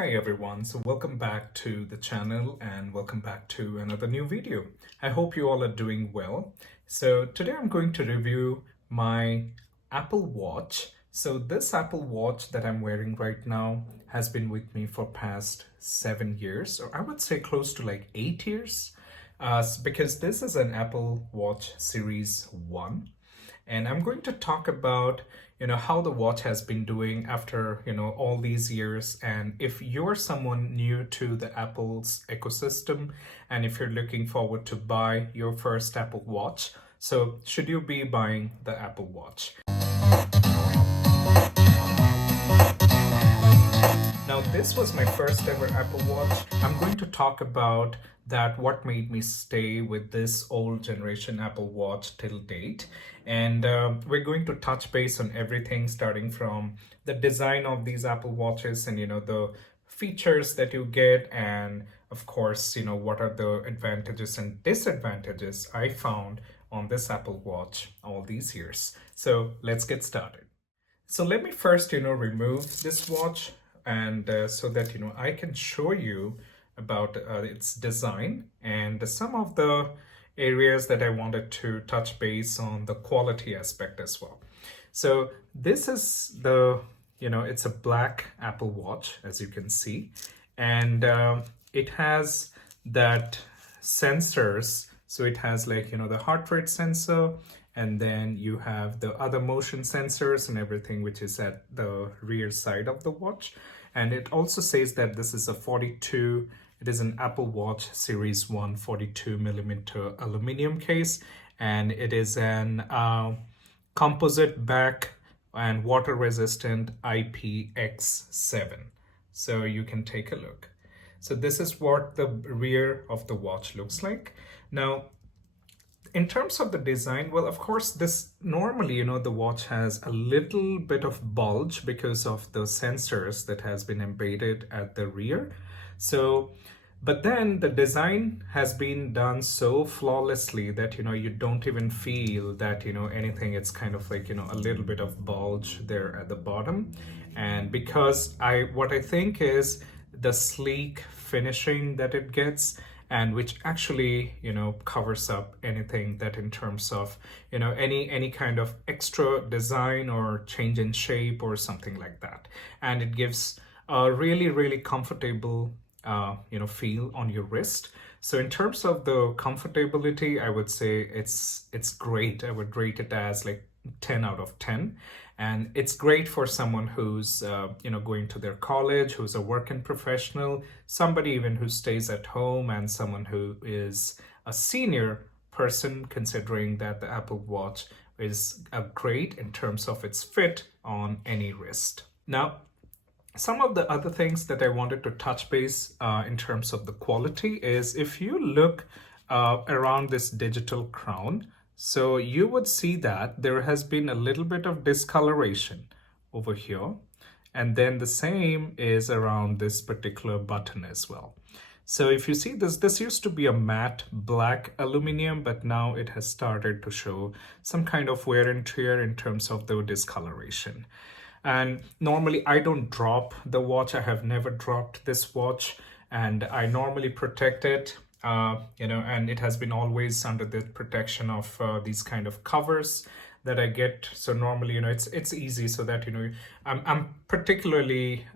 Hi everyone, so welcome back to the channel and welcome back to another new video. I hope you all are doing well. So today I'm going to review my Apple Watch. So this Apple Watch that I'm wearing right now has been with me for past 7 years, or I would say close to like 8 years, because this is an Apple Watch Series 1. And I'm going to talk about how the watch has been doing after all these years, and if you're someone new to the Apple's ecosystem and if you're looking forward to buy your first Apple Watch, so should you be buying the Apple Watch? Now, this was my first ever Apple Watch. I'm going to talk about that, what made me stay with this old generation Apple Watch till date. And we're going to touch base on everything, starting from the design of these Apple Watches and, the features that you get. And of course, what are the advantages and disadvantages I found on this Apple Watch all these years. So let's get started. So let me first, remove this watch, and so that, I can show you about its design and some of the areas that I wanted to touch base on the quality aspect as well. So this is it's a black Apple Watch, as you can see, and it has that sensors. So it has the heart rate sensor, and then you have the other motion sensors and everything, which is at the rear side of the watch. And it also says that this is it is an Apple Watch Series 1 42 millimeter aluminum case, and it is an composite back and water resistant IPX7. So you can take a look. So this is what the rear of the watch looks like. Now, in terms of the design, well, of course, this normally, the watch has a little bit of bulge because of the sensors that has been embedded at the rear. So, but then the design has been done so flawlessly that, you don't even feel that, anything. It's kind of like, a little bit of bulge there at the bottom. And because what I think is the sleek finishing that it gets, and which actually covers up anything that in terms of any kind of extra design or change in shape or something like that. And it gives a really comfortable feel on your wrist. So in terms of the comfortability, I would say it's great. I would rate it as like 10 out of 10. And it's great for someone who's, going to their college, who's a working professional, somebody even who stays at home, and someone who is a senior person, considering that the Apple Watch is great in terms of its fit on any wrist. Now, some of the other things that I wanted to touch base in terms of the quality is, if you look around this digital crown, so you would see that there has been a little bit of discoloration over here. And then the same is around this particular button as well. So if you see this used to be a matte black aluminum, but now it has started to show some kind of wear and tear in terms of the discoloration. And normally I don't drop the watch. I have never dropped this watch, and I normally protect it. And it has been always under the protection of these kind of covers that I get. So normally, it's easy, so that, I'm particularly,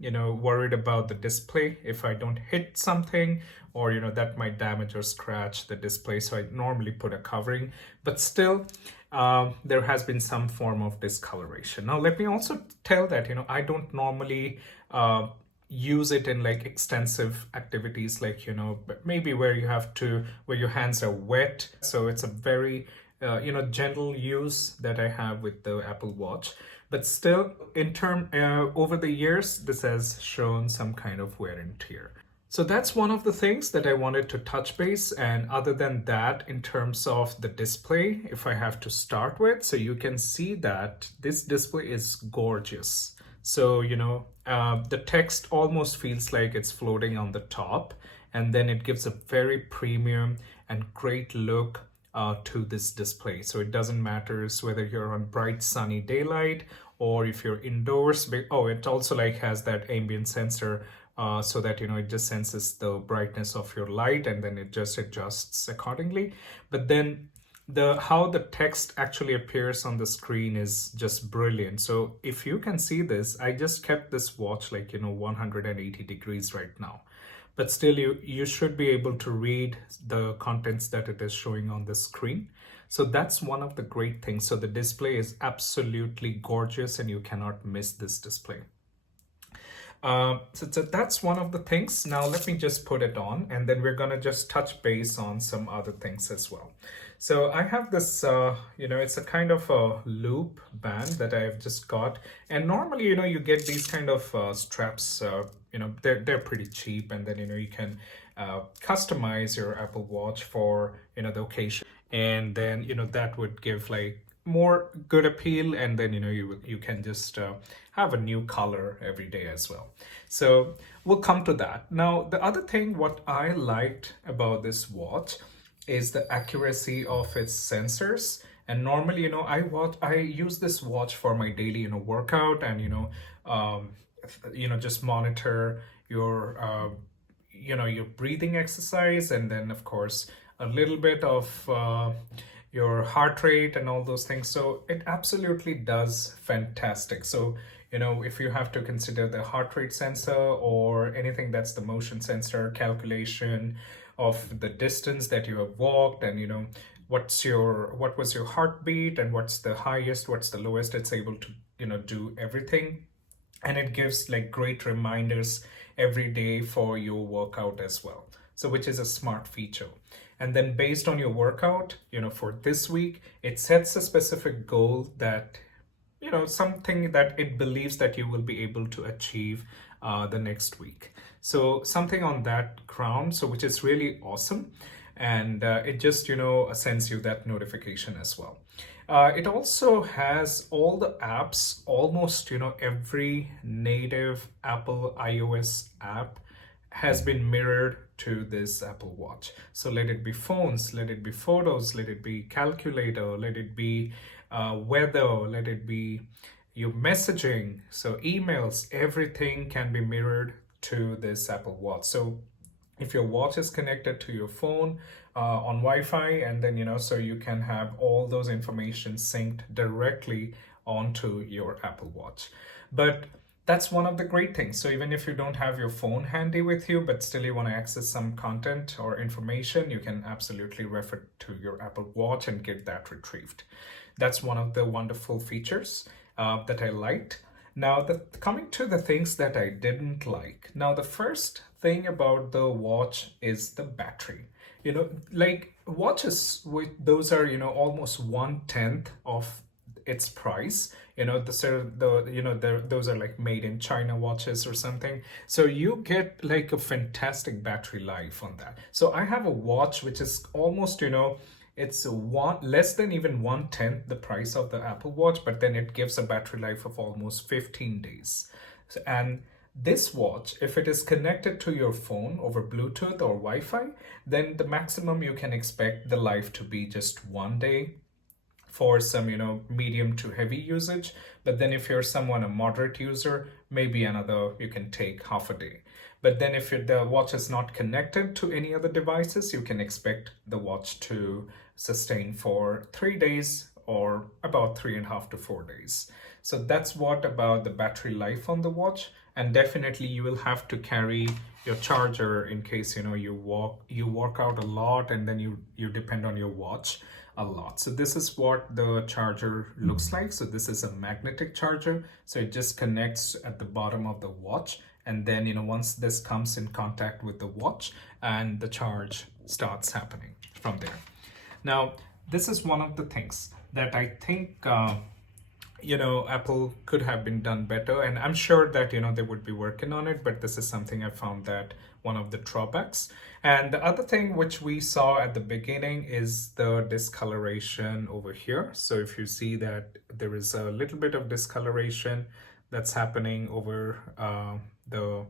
worried about the display. If I don't hit something, or, that might damage or scratch the display. So I normally put a covering, but still, there has been some form of discoloration. Now, let me also tell that, I don't normally, use it in like extensive activities, like maybe where your hands are wet. So it's a very gentle use that I have with the Apple Watch. But still, over the years, this has shown some kind of wear and tear. So that's one of the things that I wanted to touch base. And other than that, in terms of the display, if I have to start with, so you can see that this display is gorgeous. So, the text almost feels like it's floating on the top, and then it gives a very premium and great look to this display. So it doesn't matter whether you're on bright sunny daylight or if you're indoors. Oh, it also like has that ambient sensor, so that it just senses the brightness of your light and then it just adjusts accordingly. But then the how the text actually appears on the screen is just brilliant. So if you can see this, I just kept this watch like 180 degrees right now, but still you should be able to read the contents that it is showing on the screen. So that's one of the great things. So the display is absolutely gorgeous and you cannot miss this display. So that's one of the things. Now let me just put it on and then we're gonna just touch base on some other things as well. So I have this, it's a kind of a loop band that I've just got. And normally, you get these kind of straps, they're pretty cheap, and then, you can customize your Apple Watch for, the occasion. And then, that would give like more good appeal, and then you can just have a new color every day as well. So we'll come to that. Now the other thing what I liked about this watch is the accuracy of its sensors. And normally I use this watch for my daily workout, and just monitor your your breathing exercise, and then of course a little bit of your heart rate and all those things. So it absolutely does fantastic. So if you have to consider the heart rate sensor or anything that's the motion sensor, calculation of the distance that you have walked, and what was your heartbeat, and what's the highest, what's the lowest, it's able to do everything. And it gives like great reminders every day for your workout as well, so which is a smart feature. And then based on your workout, for this week, it sets a specific goal that something that it believes that you will be able to achieve the next week. So something on that ground, so which is really awesome. And it just sends you that notification as well. It also has all the apps, almost every native Apple iOS app has been mirrored to this Apple Watch. So let it be phones, let it be photos, let it be calculator, let it be weather, let it be your messaging, so emails, everything can be mirrored to this Apple Watch. So if your watch is connected to your phone on Wi-Fi, and then so you can have all those information synced directly onto your Apple Watch. But that's one of the great things. So even if you don't have your phone handy with you, but still you want to access some content or information, you can absolutely refer to your Apple Watch and get that retrieved. That's one of the wonderful features that I liked. Now, coming to the things that I didn't like. Now, the first thing about the watch is the battery. Like watches with those are almost 1/10 of its price. Those are like made in China watches or something. So you get like a fantastic battery life on that. So I have a watch which is almost it's less than even 1/10 the price of the Apple Watch, but then it gives a battery life of almost 15 days. And this watch, if it is connected to your phone over Bluetooth or Wi-Fi, then the maximum you can expect the life to be just 1 day for some medium to heavy usage. But then if you're someone a moderate user, maybe you can take half a day. But then if the watch is not connected to any other devices, you can expect the watch to sustain for 3 days, or about 3.5 to 4 days. So that's what about the battery life on the watch. And definitely you will have to carry your charger in case you work out a lot, and then you depend on your watch a lot. So this is what the charger looks like. So this is a magnetic charger. So it just connects at the bottom of the watch, and then once this comes in contact with the watch, and the charge starts happening from there. Now this is one of the things that I think Apple could have been done better, and I'm sure that they would be working on it, but this is something I found that one of the drawbacks. And the other thing which we saw at the beginning is the discoloration over here. So if you see that there is a little bit of discoloration that's happening over the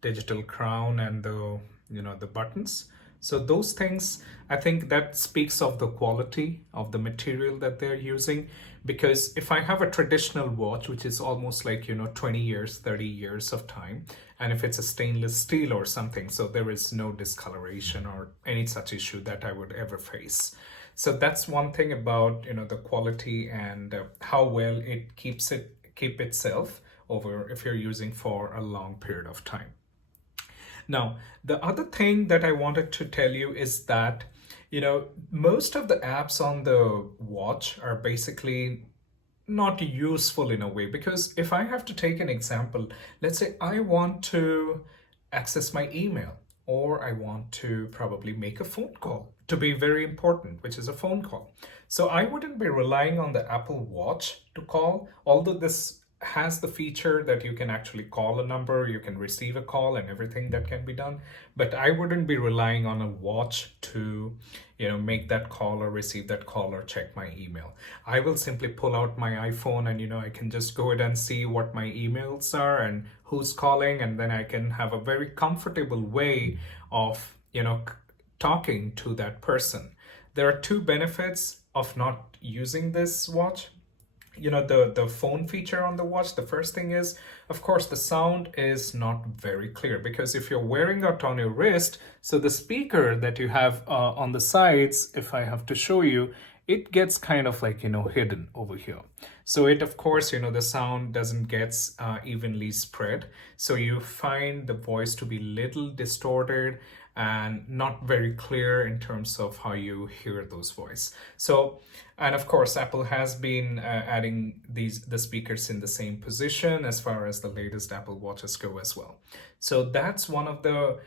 digital crown and the the buttons. So those things, I think that speaks of the quality of the material that they're using. Because if I have a traditional watch, which is almost like, 20 years, 30 years of time, and if it's a stainless steel or something, so there is no discoloration or any such issue that I would ever face. So that's one thing about, the quality and how well it keep itself over if you're using for a long period of time. Now, the other thing that I wanted to tell you is that, most of the apps on the watch are basically not useful in a way. Because if I have to take an example, let's say I want to access my email, or I want to probably make a phone call to be very important, which is a phone call. So I wouldn't be relying on the Apple Watch to call, although this has the feature that you can actually call a number, you can receive a call and everything that can be done. But I wouldn't be relying on a watch to, make that call or receive that call or check my email. I will simply pull out my iPhone and, I can just go ahead and see what my emails are and who's calling, and then I can have a very comfortable way of, talking to that person. There are two benefits of not using this watch. The phone feature on the watch. The first thing is, of course, the sound is not very clear, because if you're wearing it on your wrist, so the speaker that you have on the sides, if I have to show you, it gets kind of like, hidden over here. So it, of course, the sound doesn't get evenly spread. So you find the voice to be little distorted and not very clear in terms of how you hear those voice. So, and of course, Apple has been adding the speakers in the same position as far as the latest Apple Watches go as well. So that's one of the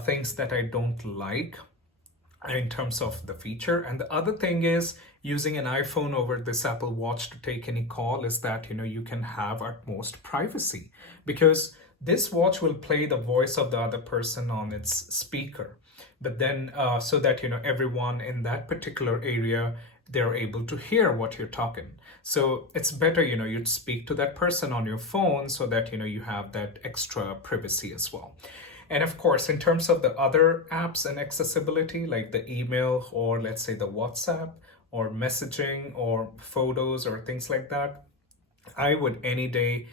things that I don't like in terms of the feature. And the other thing is, using an iPhone over this Apple Watch to take any call is that, you can have utmost privacy, because this watch will play the voice of the other person on its speaker. But then, so that, everyone in that particular area, they're able to hear what you're talking. So it's better, you'd speak to that person on your phone so that, you have that extra privacy as well. And of course, in terms of the other apps and accessibility, like the email, or let's say the WhatsApp or messaging or photos or things like that, I would any day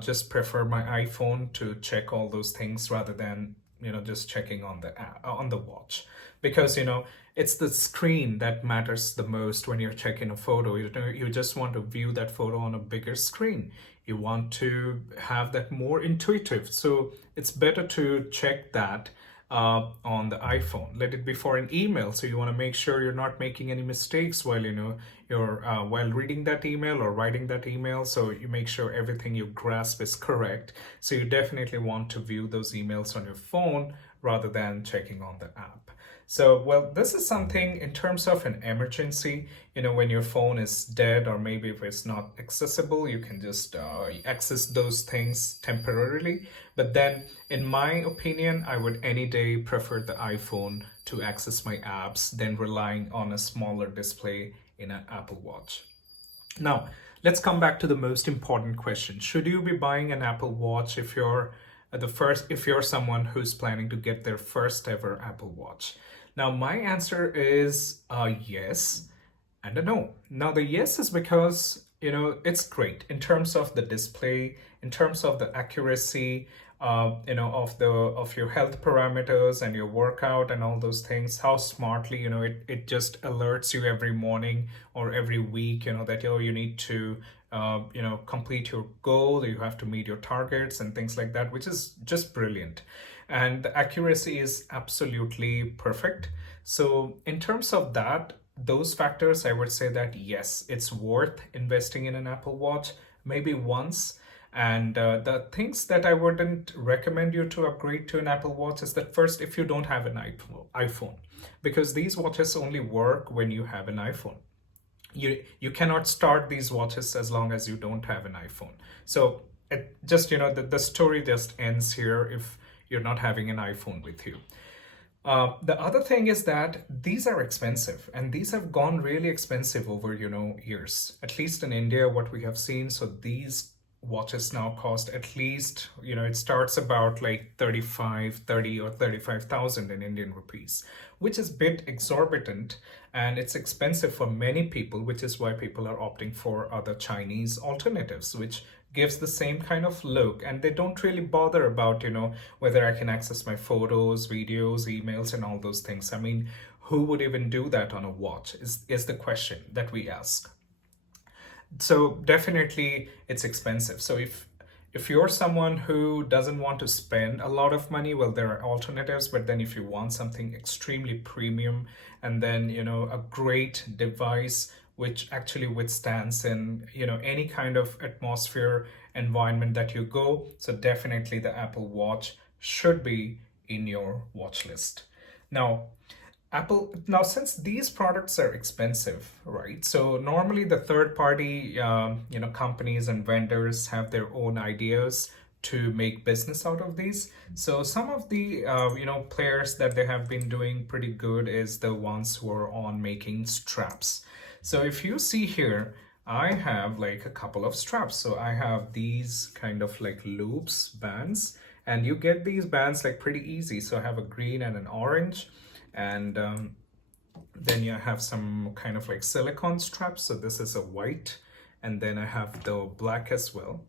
just prefer my iPhone to check all those things rather than, just checking on the app, on the watch. Because, it's the screen that matters the most when you're checking a photo. You just want to view that photo on a bigger screen. You want to have that more intuitive. So it's better to check that on the iPhone. Let it be for an email. So you want to make sure you're not making any mistakes while, you're while reading that email or writing that email. So you make sure everything you grasp is correct. So you definitely want to view those emails on your phone rather than checking on the app. So, well, this is something in terms of an emergency, when your phone is dead, or maybe if it's not accessible, you can just access those things temporarily. But then, in my opinion, I would any day prefer the iPhone to access my apps than relying on a smaller display in an Apple Watch. Now, let's come back to the most important question. Should you be buying an Apple Watch if you're someone who's planning to get their first ever Apple Watch? Now, my answer is yes and a no. Now, the yes is because, it's great in terms of the display, in terms of the accuracy, of your health parameters and your workout and all those things, how smartly, it just alerts you every morning or every week, that, you need to, complete your goal, you have to meet your targets and things like that, which is just brilliant. And the accuracy is absolutely perfect. So in terms of that, those factors, I would say that yes, it's worth investing in an Apple Watch, maybe once. And the things that I wouldn't recommend you to upgrade to an Apple Watch is that, first, if you don't have an iPhone, because these watches only work when you have an iPhone. You cannot start these watches as long as you don't have an iPhone. So it just, the story just ends here if you're not having an iPhone with you. The other thing is that these are expensive, and these have gone really expensive over, years, at least in India, what we have seen. So these watches now cost at least, it starts about like 30 or 35,000 in Indian rupees, which is a bit exorbitant, and it's expensive for many people, which is why people are opting for other Chinese alternatives, which gives the same kind of look, and they don't really bother about, whether I can access my photos, videos, emails, and all those things. I mean, who would even do that on a watch is the question that we ask. So definitely it's expensive. So if you're someone who doesn't want to spend a lot of money, well, there are alternatives. But then if you want something extremely premium, and then a great device which actually withstands in any kind of atmosphere environment that you go, so definitely the Apple Watch should be in your watch list. Now, since these products are expensive, right? So normally the third party, companies and vendors have their own ideas to make business out of these. So some of the, players that they have been doing pretty good is the ones who are on making straps. So if you see here, I have like a couple of straps. So I have these kind of like loops, bands, and you get these bands like pretty easy. So I have a green and an orange. And then you have some kind of like silicone straps. So this is a white, and then I have the black as well.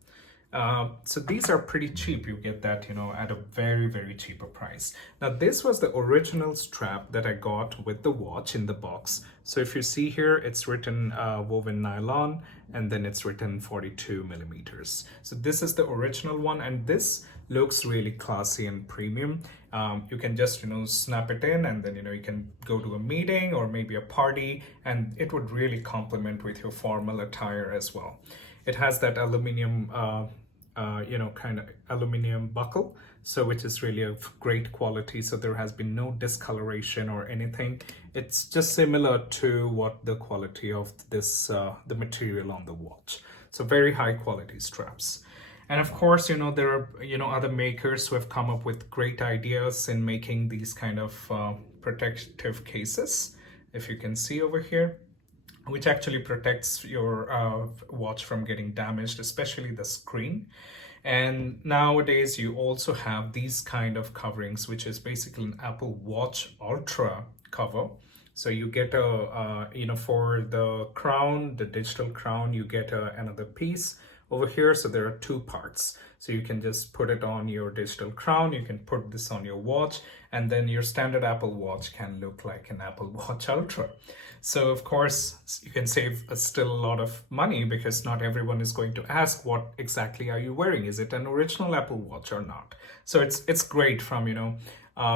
So these are pretty cheap. You get that, at a very, very cheaper price. Now, this was the original strap that I got with the watch in the box. So if you see here, it's written woven nylon, and then it's written 42 millimeters. So this is the original one, and this looks really classy and premium. You can just, snap it in, and then, you can go to a meeting or maybe a party, and it would really complement with your formal attire as well. It has that aluminum, kind of aluminum buckle, so which is really of great quality. So there has been no discoloration or anything. It's just similar to what the quality of this, the material on the watch. So very high quality straps. And of course, there are, other makers who have come up with great ideas in making these kind of protective cases, if you can see over here, which actually protects your watch from getting damaged, especially the screen. And nowadays you also have these kind of coverings, which is basically an Apple Watch Ultra cover. So you get a, for the crown, the digital crown, you get another piece over here. So there are two parts. So you can just put it on your digital crown, you can put this on your watch, and then your standard Apple Watch can look like an Apple Watch Ultra. So of course you can save still a lot of money, because not everyone is going to ask what exactly are you wearing, is it an original Apple Watch or not. So it's great from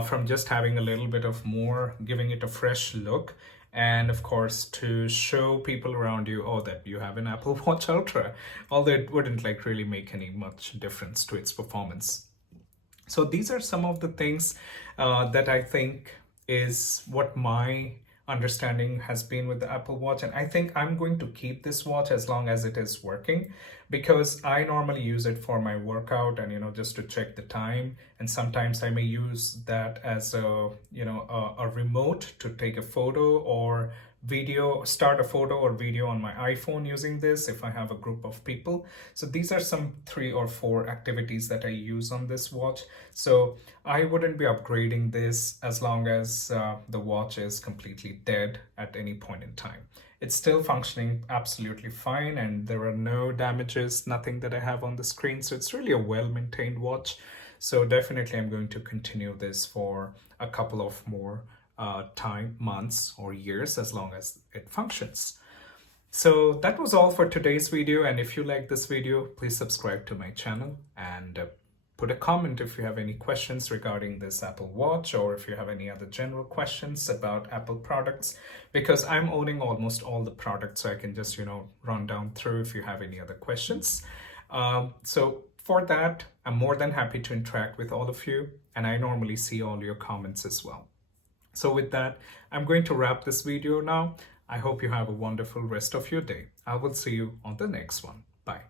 from just having a little bit of more, giving it a fresh look, and of course to show people around you, oh, that you have an Apple Watch Ultra, although it wouldn't like really make any much difference to its performance. So these are some of the things that I think is what my understanding has been with the Apple Watch, and I think I'm going to keep this watch as long as it is working, because I normally use it for my workout and just to check the time, and sometimes I may use that as a a remote to take a photo or video, start a photo or video on my iPhone using this if I have a group of people. So these are some 3 or 4 activities that I use on this watch. So I wouldn't be upgrading this as long as the watch is completely dead at any point in time. It's still functioning absolutely fine, and there are no damages, nothing that I have on the screen. So it's really a well-maintained watch. So definitely I'm going to continue this for a couple of more months or years, as long as it functions. So that was all for today's video, and if you like this video, please subscribe to my channel and put a comment if you have any questions regarding this Apple Watch, or if you have any other general questions about Apple products, because I'm owning almost all the products, so I can just run down through if you have any other questions. So for that, I'm more than happy to interact with all of you, and I normally see all your comments as well. So with that, I'm going to wrap this video now. I hope you have a wonderful rest of your day. I will see you on the next one. Bye.